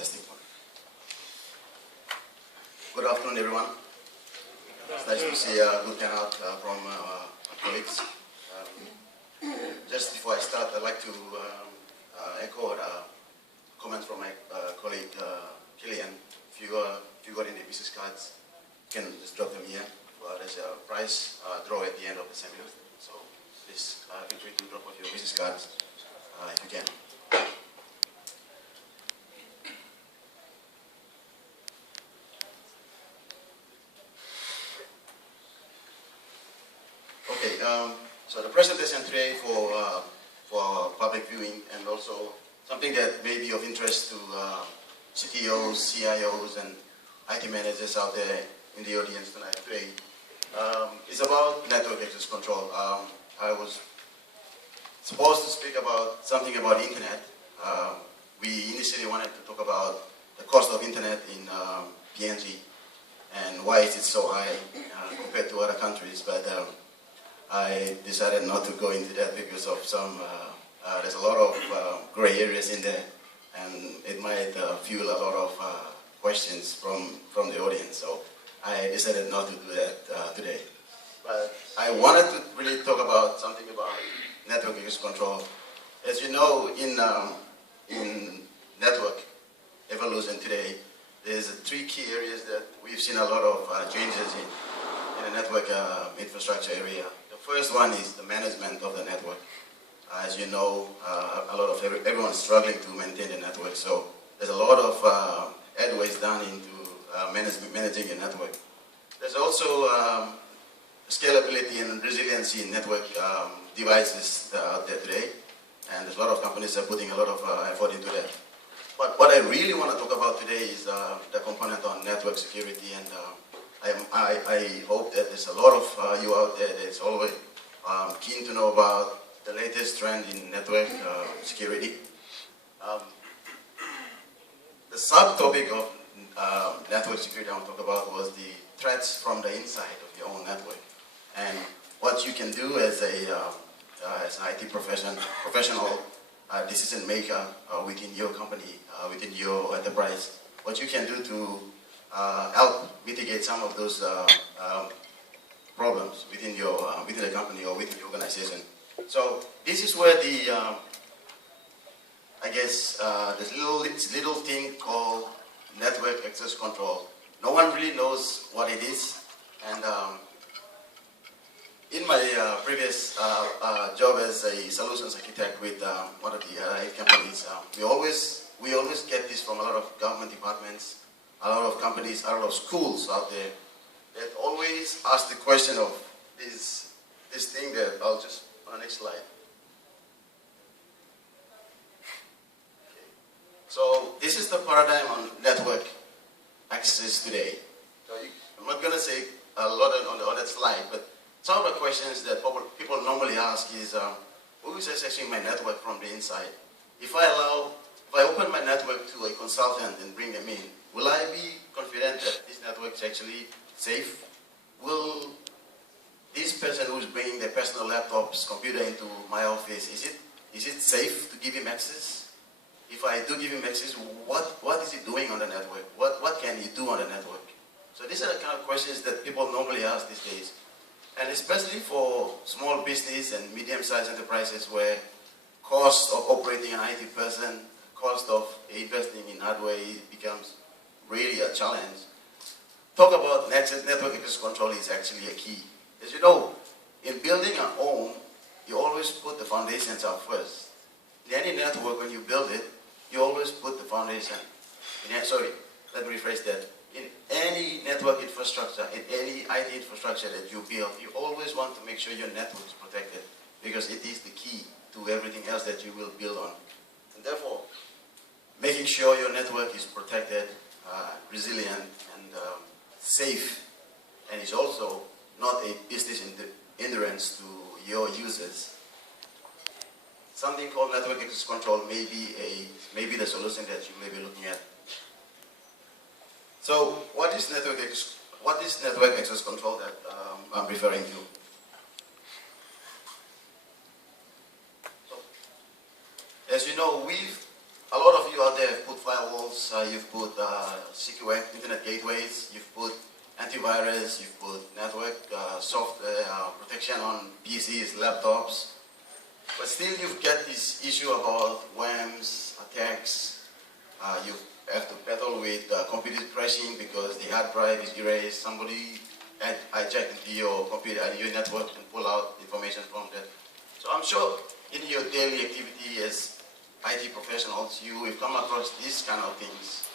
Testing. Good afternoon, everyone. It's nice to see a good turnout from our colleagues. Just before I start, I'd like to echo a comment from my colleague Killian. If you got any business cards, you can just drop them here. There's a prize draw at the end of the seminar, so please feel free to drop off your business cards if you can. So the presentation today for public viewing, and also something that may be of interest to CTOs, CIOs, and IT managers out there in the audience today, is about network access control. I was supposed to speak about something about internet. We initially wanted to talk about the cost of internet in PNG and why is it so high compared to other countries, but I decided not to go into that because of there's a lot of gray areas in there, and it might fuel a lot of questions from the audience. So I decided not to do that today. But I wanted to really talk about something about network access control. As you know, in network evolution today, there's three key areas that we've seen a lot of changes in the network infrastructure area. The first one is the management of the network. As you know, everyone's struggling to maintain the network, so there's a lot of headways done into managing a network. There's also scalability and resiliency in network devices out there today, and there's a lot of companies are putting a lot of effort into that. But what I really want to talk about today is the component on network security, and I hope that there's a lot of you out there that's always keen to know about the latest trend in network security. The subtopic of network security I want to talk about was the threats from the inside of your own network, and what you can do as an IT professional decision maker within your company, within your enterprise, what you can do to help mitigate some of those problems within the company or within the organization. So this is where this little thing called network access control. No one really knows what it is, and in my previous job as a solutions architect with one of the IT companies, we always get this from a lot of government departments, a lot of companies, a lot of schools out there that always ask the question of this thing that I'll just on the next slide. Okay. So this is the paradigm on network access today. So I'm not going to say a lot on that slide, but some of the questions that people normally ask is, who is accessing my network from the inside? If I open my network to a consultant and bring them in, will I be confident that this network is actually safe? Will this person who's bringing their personal laptop's computer into my office, is it safe to give him access? If I do give him access, what is he doing on the network? What can he do on the network? So these are the kind of questions that people normally ask these days. And especially for small business and medium-sized enterprises where cost of operating an IT person, cost of investing in hardware becomes really a challenge. Talk about network access control is actually a key. As you know, in building a home, you always put the foundations up first. In any network, when you build it, you always put the foundation. Let me rephrase that. In any network infrastructure, in any IT infrastructure that you build, you always want to make sure your network is protected, because it is the key to everything else that you will build on. And therefore, making sure your network is protected, resilient, and safe, and is also not a business hindrance to your users. Something called network access control may be the solution that you may be looking at. So, what is network access control that I'm referring to? So, as you know, a lot of you out there have put firewalls protocols, you've put secure internet gateways, you've put antivirus, you've put network software protection on PCs, laptops. But still you've got this issue about worms, attacks. You have to battle with computer crashing because the hard drive is erased. Somebody hijacked into your computer and your network and pull out information from that. So I'm sure in your daily activity as IT professionals, you will come across these kind of things.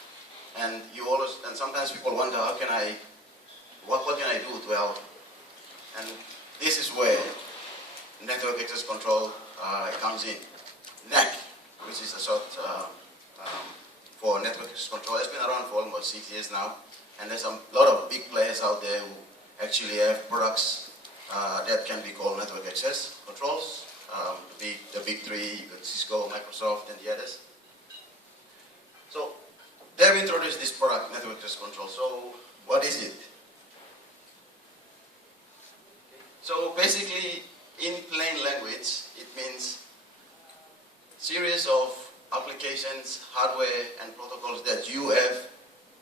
And you always, and sometimes people wonder, what can I do to help? And this is where network access control comes in. NAC, which is a short for network access control, has been around for almost 6 years now. And there's a lot of big players out there who actually have products that can be called network access controls. The big three, you got Cisco, Microsoft, and the others. So they've introduced this product, network access control. So what is it? So basically, in plain language, it means series of applications, hardware, and protocols that you have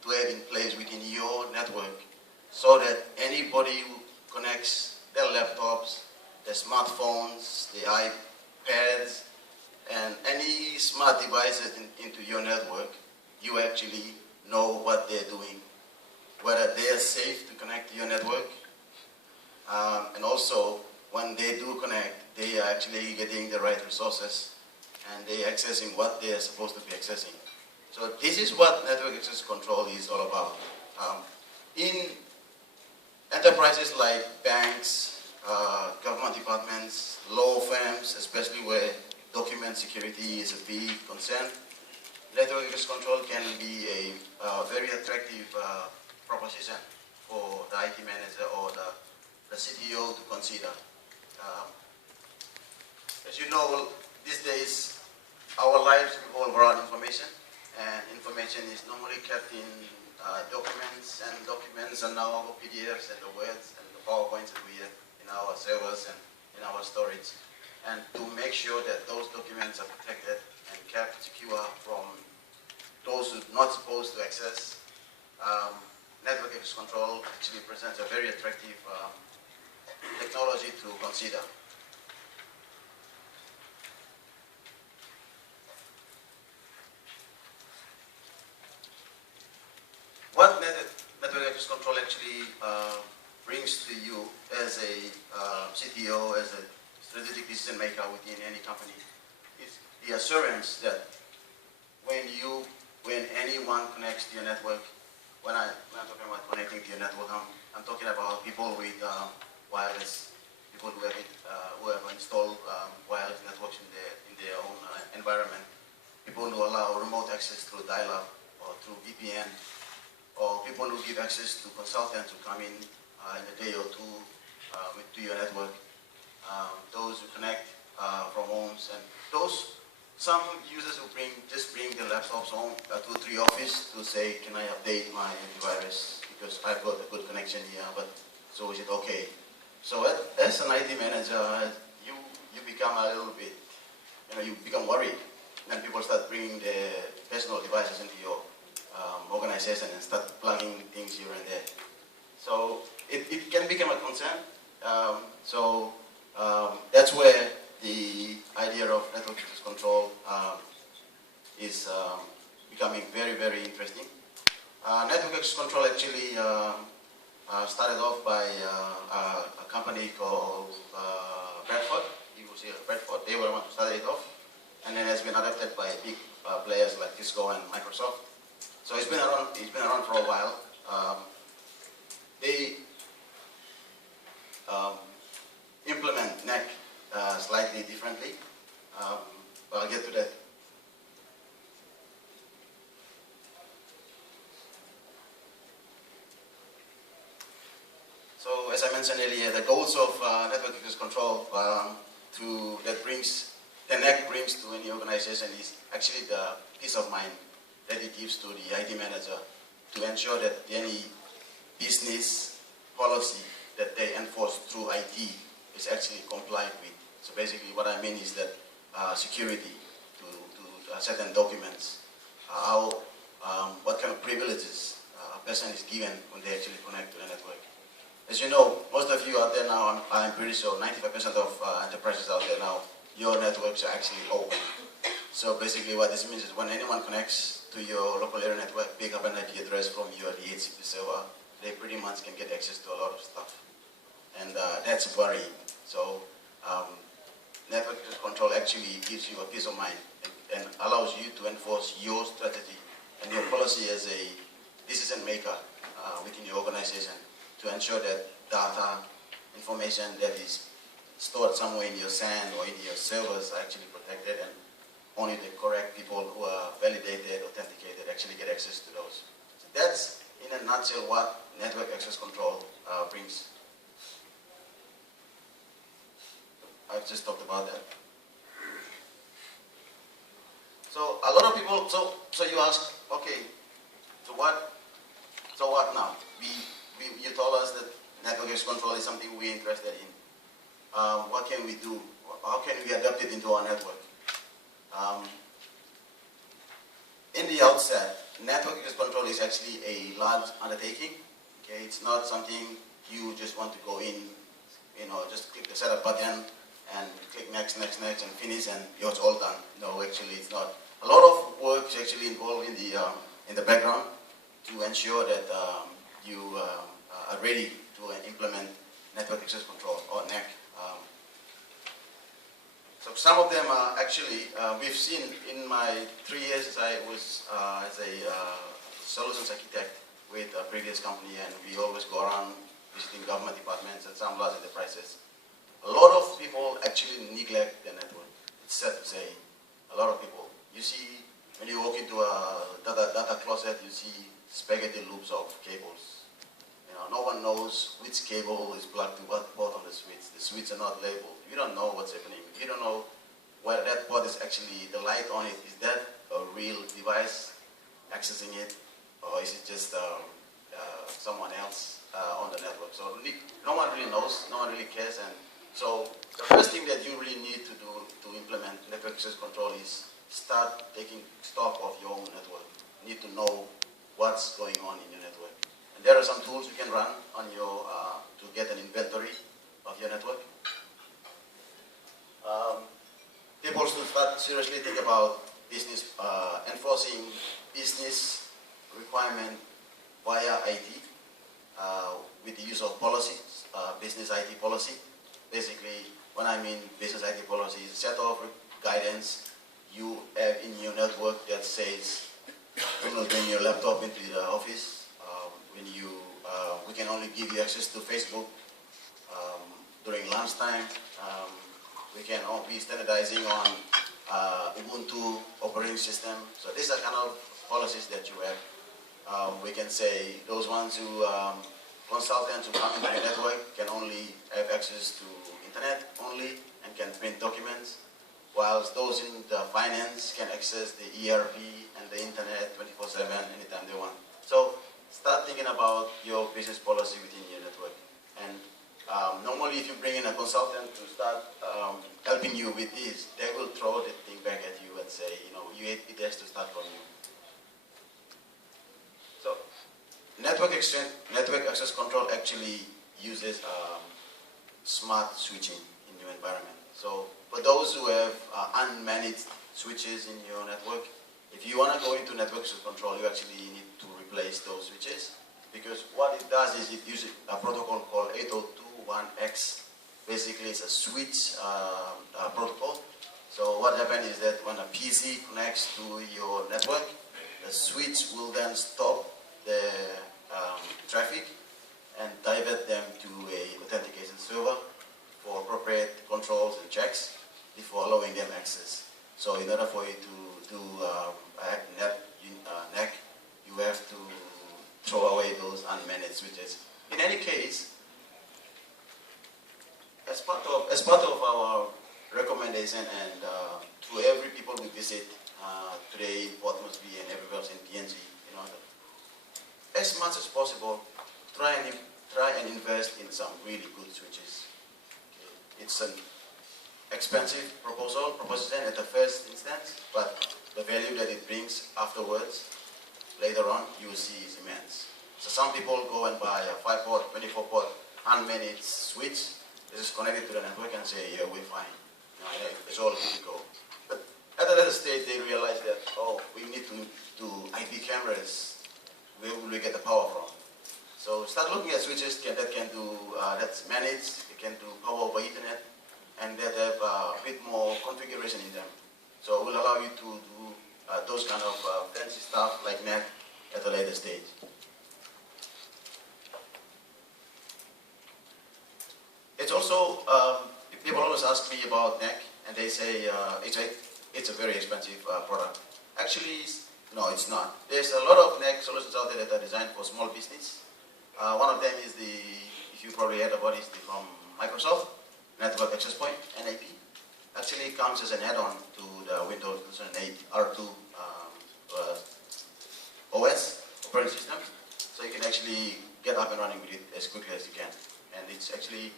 to have in place within your network, so that anybody who connects their laptops, their smartphones, the iPads, and any smart devices into your network, you actually know what they're doing, whether they are safe to connect to your network, and also when they do connect, they are actually getting the right resources and they're accessing what they are supposed to be accessing. So this is what network access control is all about. In enterprises like banks, government departments, law firms, especially where document security is a big concern, network access control can be a very attractive proposition for the IT manager or the CTO to consider. As you know, these days our lives revolve around information, and information is normally kept in documents, and documents are now PDFs and the words and the PowerPoints that we have in our servers and in our storage. And to make sure that those documents are protected and kept secure from those who are not supposed to access, network access control actually presents a very attractive technology to consider. What network access control actually brings to you as a CTO, as a strategic decision maker within any company, is the assurance that when anyone connects to your network, when I'm talking about connecting to your network, I'm talking about people with wireless, people who have installed wireless networks in their own environment, people who allow remote access through dial-up or through VPN, or people who give access to consultants who come in a day or two to your network, those who connect from homes, and some users who just bring their laptops home to the office to say, can I update my antivirus because I've got a good connection here, but so is it okay? So as an IT manager, you become a little bit, you become worried when people start bringing their personal devices into your organization and start plugging things here and there. So it can become a concern. That's where the idea of network access control is becoming very, very interesting. Network access control actually started off by a company called Bradford. You will see Bradford. They were the ones who started it off, and then has been adopted by big players like Cisco and Microsoft. So it's been around. It's been around for a while. They implement NAC slightly differently, but I'll get to that. So as I mentioned earlier, the goals of network access control the NAC brings to any organization is actually the peace of mind that it gives to the IT manager to ensure that any business policy that they enforce through IT is actually complied with. So basically what I mean is that security to certain documents, how person is given when they actually connect to the network. As you know, most of you out there now, I'm pretty sure 95% of enterprises out there now, your networks are actually open. So basically what this means is when anyone connects to your local area network, pick up an IP address from your DHCP server, they pretty much can get access to a lot of stuff. And that's worrying. So network access control actually gives you a peace of mind and allows you to enforce your strategy and your policy as a decision maker within your organization to ensure that data, information that is stored somewhere in your SAN or in your servers are actually protected, and only the correct people who are validated, authenticated, actually get access to those. So that's, in a nutshell, what network access control brings. I've just talked about that. So a lot of people, so you ask, okay, so what now? You told us that network access control is something we're interested in. What can we do? How can we adapt it into our network? In the outset, network access control is actually a large undertaking. Okay, it's not something you just want to go in, just click the setup button and click next, next, next, and finish, and it's all done. No, actually, it's not. A lot of work is actually involved in the background to ensure that you are ready to implement network access control, or NAC. So some of them are actually, we've seen in my 3 years as I was as a solutions architect with a previous company, and we always go around visiting government departments and some large enterprises. A lot of people actually neglect the network. It's sad to say. A lot of people. You see, when you walk into a data closet, you see spaghetti loops of cables. No one knows which cable is plugged to what port on the switch. The switches are not labeled. You don't know what's happening. You don't know whether that port is actually, the light on it, is that a real device accessing it, or is it just someone else on the network? So no one really knows, no one really cares. And so the first thing that you really need to do to implement network access control is start taking stock of your own network. You need to know what's going on in your network. And there are some tools you can run on your to get an inventory of your network. People should start seriously think about business enforcing business requirement via IT with the use of policies, business IT policy. Basically, when I mean business IT policy, is a set of guidance you have in your network that says, do not bring your laptop into the office. We can only give you access to Facebook during lunchtime. We can be standardizing on Ubuntu operating system. So these are kind of policies that you have. We can say those ones who consultants who come into the network can only have access to internet only and can print documents, whilst those in the finance can access the ERP and the internet 24/7 anytime they want. So start thinking about your business policy within your network. And normally if you bring in a consultant to start helping you with this, they will throw the thing back at you and say, it has to start from you. So network access control actually uses smart switching in your environment. So for those who have unmanaged switches in your network, if you want to go into network access control, you actually need to replace those switches, because what it does is it uses a protocol called 802.1x. Basically, it's a switch protocol. So what happens is that when a PC connects to your network, the switch will then stop the traffic and divert them to a authentication server for appropriate controls and checks before allowing them access. So in order for you to do NAC, you have to throw away those unmanaged switches. In any case, as part of our recommendation and to every people we visit today in Port Moresby and everywhere else in PNG, as much as possible, try and invest in some really good switches. Okay. It's an expensive proposition at the first instance, but the value that it brings afterwards, later on, you will see is immense. So some people go and buy a 5-port, 24-port, unmanaged switch. This is connected to the network and say, yeah, we're fine. It's all good to go. But at a later stage, they realize that, oh, we need to do IP cameras. Where will we get the power from? So start looking at switches that can do, that's managed, they can do power over Ethernet, and that have a bit more configuration in them. So it will allow you to do those kind of fancy stuff like NAC at a later stage. It's also, people always ask me about NAC, and they say it's a very expensive product. Actually, no, it's not. There's a lot of NAC solutions out there that are designed for small business. One of them is if you probably heard about it, from Microsoft, Network Access Point, NAP. Actually, it comes as an add-on to the Windows 2008 R2 OS, operating system. So you can actually get up and running with it as quickly as you can. And it's actually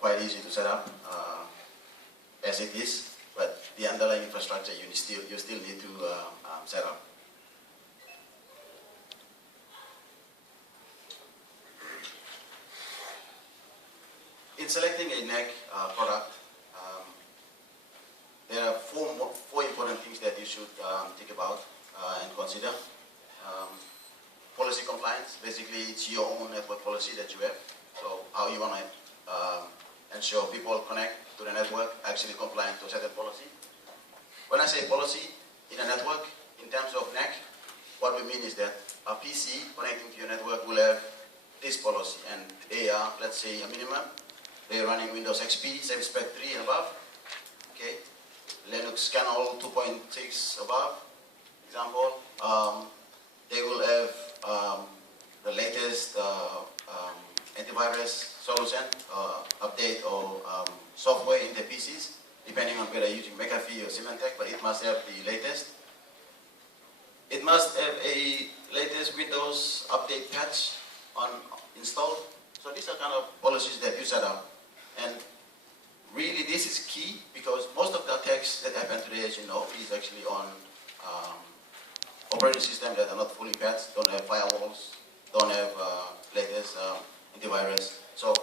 quite easy to set up as it is, but the underlying infrastructure you still need to set up. In selecting a NAC product, there are four important things that you should think about and consider. Policy compliance, basically it's your own network policy that you have. So how you want to ensure people connect to the network actually compliant to a certain policy. When I say policy in a network, in terms of NAC, what we mean is that a PC connecting to your network will have this policy, and they are, let's say, a minimum. They're running Windows XP, Service Pack 3 and above. Okay, Linux kernel 2.6 above, example. They will have the latest antivirus solution, update or software in the PCs, depending on whether you're using McAfee or Symantec, but it must have the latest. It must have a latest Windows update patch installed. So these are kind of policies that you set up. And really this is key because most of the attacks that happen today, as you know, is actually on operating systems that are not fully patched, don't have firewalls, don't have latest antivirus. So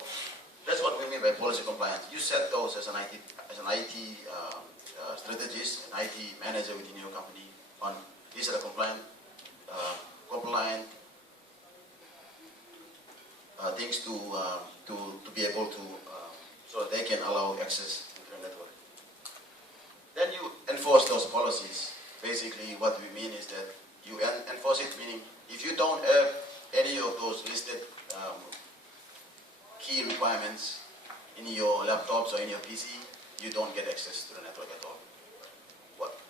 that's what we mean by policy compliance. You set those as an IT strategist, an IT manager within your company on these are the compliant things to be able to, so they can allow access into the network. Then you enforce those policies. Basically what we mean is that you enforce it, meaning if you don't have any of those listed key requirements in your laptops or in your PC, you don't get access to the network at all.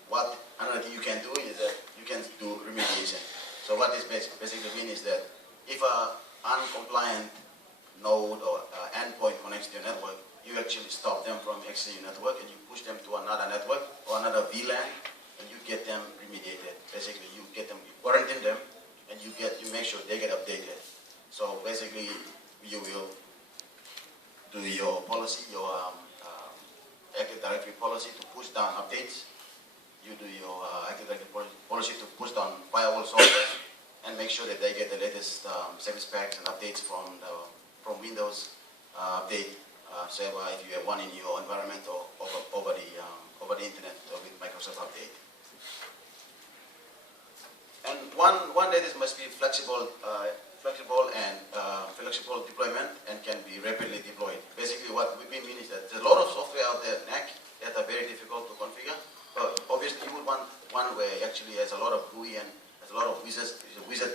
What another thing you can do is that you can do remediation. So what this basically means is that if an uncompliant node or endpoint connects to your network, you actually stop them from accessing your network and you push them to another network or another VLAN and you get them remediated. Basically you get them, you quarantine them and you make sure they get updated. So basically you will do your policy, your Active Directory policy to push down updates. You do your Active Directory policy to push down firewall software and make sure that they get the latest service packs and updates from Windows update server if you have one in your environment or over the internet or with Microsoft Update. And one that must be flexible and flexible deployment and can be rapidly deployed. Basically, what we mean is that there's a lot of software out there, NAC, that are very difficult to configure. But obviously, you would want one where it actually has a lot of GUI and has a lot of wizard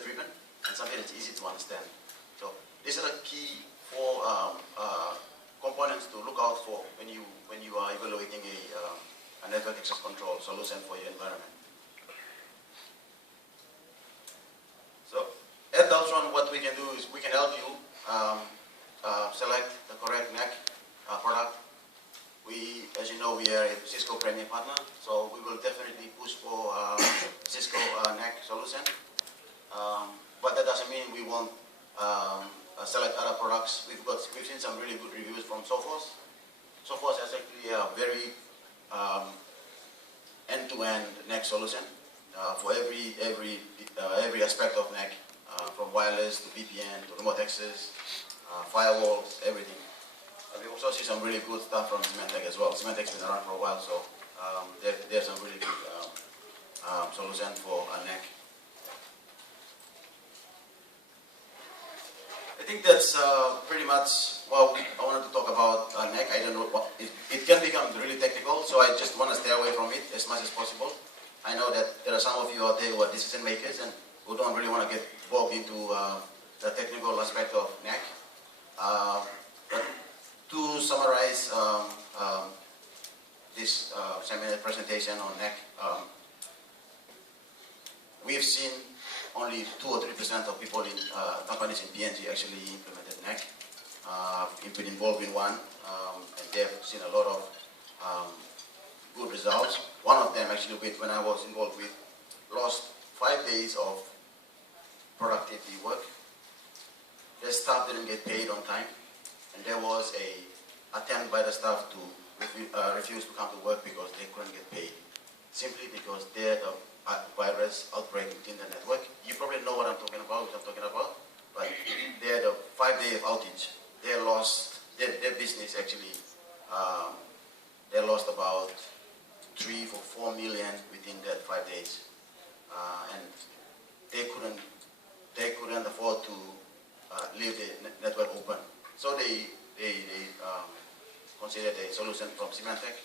driven and something that's easy to understand. So these are the key four components to look out for when you are evaluating a network access control solution for your environment. So at Deltron, what we can do is we can help you select the correct NAC product. We, as you know, we are a Cisco Premier Partner, so we will definitely push for Cisco NAC solution. But that doesn't mean we won't select other products. We've seen some really good reviews from Sophos. Sophos has actually a very end-to-end NAC solution for every aspect of NAC, from wireless to VPN to remote access, firewalls, everything. We also see some really good stuff from Symantec as well. Symantec's been around for a while, so there's some really good solution for a NAC. I think that's pretty much what I wanted to talk about NAC. I don't know what it can become really technical, so I just want to stay away from it as much as possible. I know that there are some of you out there who are decision makers and who don't really want to get involved into the technical aspect of NAC. But to summarize this seminar presentation on NAC, we've seen only 2 or 3% of people in companies in PNG actually implemented NAC. We've been involved in one, and they've seen a lot of good results. One of them actually, when I was involved with, lost 5 days of productivity work. Their staff didn't get paid on time, and there was a attempt by the staff to refuse to come to work because they couldn't get paid, simply because they had a virus outbreak within the network. You probably know what I'm talking about, but they had a 5-day outage. They lost their business actually. They lost about 3 or 4 million within that 5 days, and they couldn't afford to leave the network open. So they considered a solution from Symantec,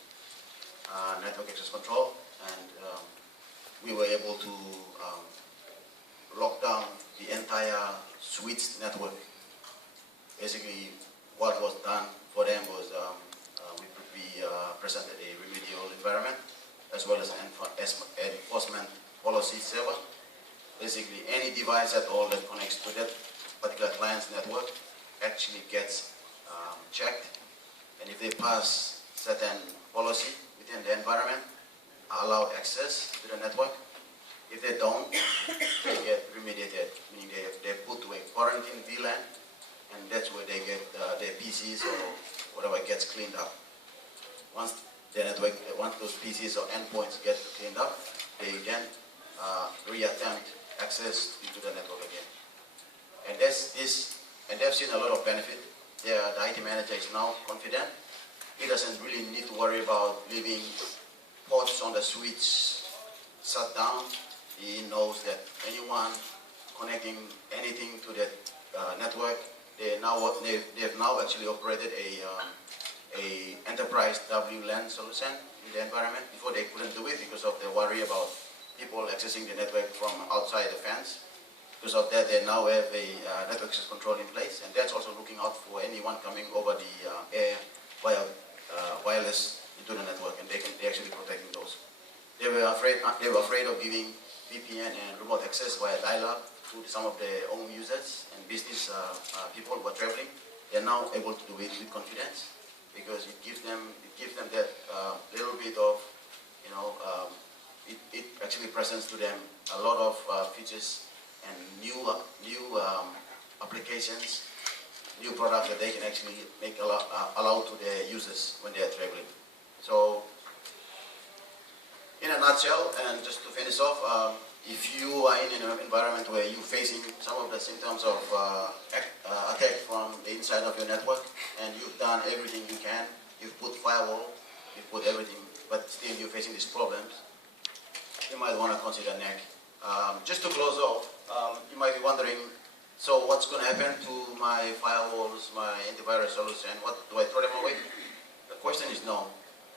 network access control, and we were able to lock down the entire switched network. Basically, what was done for them was we presented a remedial environment as well as an enforcement policy server. Basically, any device at all that connects to that particular client's network actually gets checked, and if they pass certain policy within the environment, allow access to the network. If they don't, they get remediated, meaning they're put to a quarantine VLAN, and that's where they get their PCs or whatever gets cleaned up. Once those PCs or endpoints get cleaned up, they then reattempt access into the network again. And they've seen a lot of benefit. The IT manager is now confident. He doesn't really need to worry about leaving ports on the switch shut down. He knows that anyone connecting anything to that network, they've now actually operated a enterprise WLAN solution in the environment. Before they couldn't do it because of the worry about people accessing the network from outside the fence. Because of that, they now have a network access control in place, and that's also looking out for anyone coming over the air via wireless into the network, and they're actually protecting those. They were afraid of giving VPN and remote access via dial-up to some of their own users and business people who are traveling. They're now able to do it with confidence because it gives them that little bit of, it actually presents to them a lot of features and new applications, new products that they can actually allow to their users when they are traveling. So, in a nutshell, and just to finish off, if you are in an environment where you're facing some of the symptoms of attack from the inside of your network, and you've done everything you can, you've put firewall, you've put everything, but still you're facing these problems, you might want to consider NAC. Just to close off, you might be wondering, so what's going to happen to my firewalls, my antivirus solution? What, do I throw them away? The question is no.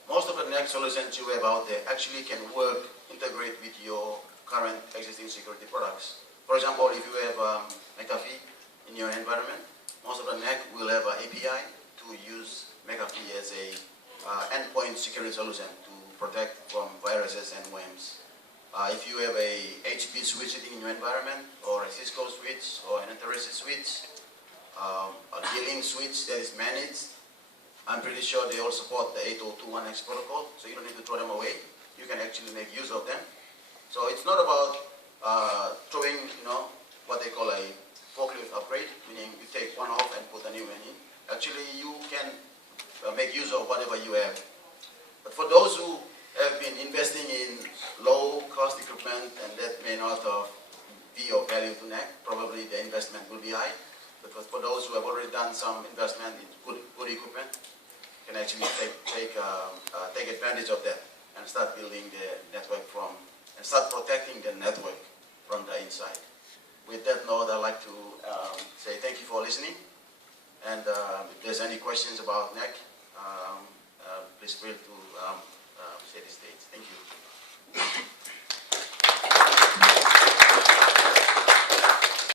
Most of the NAC solutions you have out there actually can work, integrate with your current existing security products. For example, if you have McAfee in your environment, most of the NAC will have an API to use McAfee as a endpoint security solution to protect from viruses and worms. If you have a HP switch sitting in your environment, or a Cisco switch, or an Interactive switch, a dealing switch that is managed, I'm pretty sure they all support the 802.1x protocol, so you don't need to throw them away. You can actually make use of them. So it's not about throwing, what they call a forklift upgrade, meaning you take one off and put a new one in. Actually, you can make use of whatever you have. But for those who have been investing in low-cost equipment and that may not be of value to NAC, probably normally the investment will be high, but for those who have already done some investment in good equipment, can actually take advantage of that and start building the network and start protecting the network from the inside. With that note, I'd like to say thank you for listening, and if there's any questions about NEC, please feel to say the stage. Thank you.